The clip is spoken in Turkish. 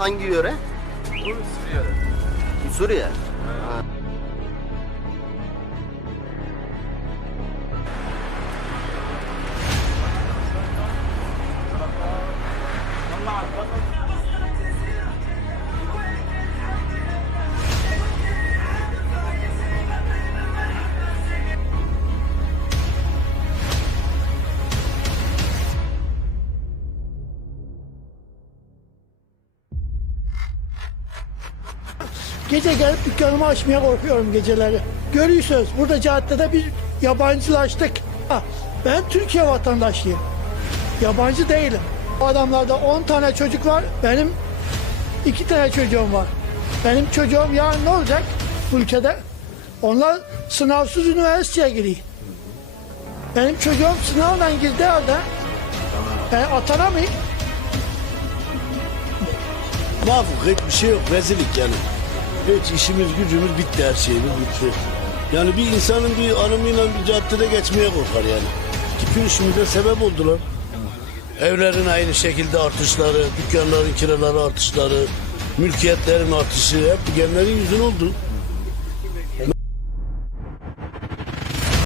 Hangi yöre? Bu Suriye'de. Suriye. Gece gelip dükkanımı açmaya korkuyorum geceleri. Görüyorsunuz burada caddede bir yabancılaştık. Ha, Ben Türkiye vatandaşıyım. Yabancı değilim. Bu adamlarda 10 tane çocuk var. Benim 2 tane çocuğum var. Benim çocuğum yarın ne olacak ülkede? Onlar sınavsız üniversiteye giriyor. Benim çocuğum sınavla girdi halde ben atanamayayım. Mahvuk hiçbir şey yok rezillik yani. Hiç işimiz gücümüz bitti her şeyimiz bitti. Yani bir insanın bir hanımıyla bir caddede geçmeye korkar yani. Ki işimize sebep oldular. Evlerin aynı şekilde artışları, dükkanların kiraları artışları, mülkiyetlerin artışı hep genlerin yüzün oldu.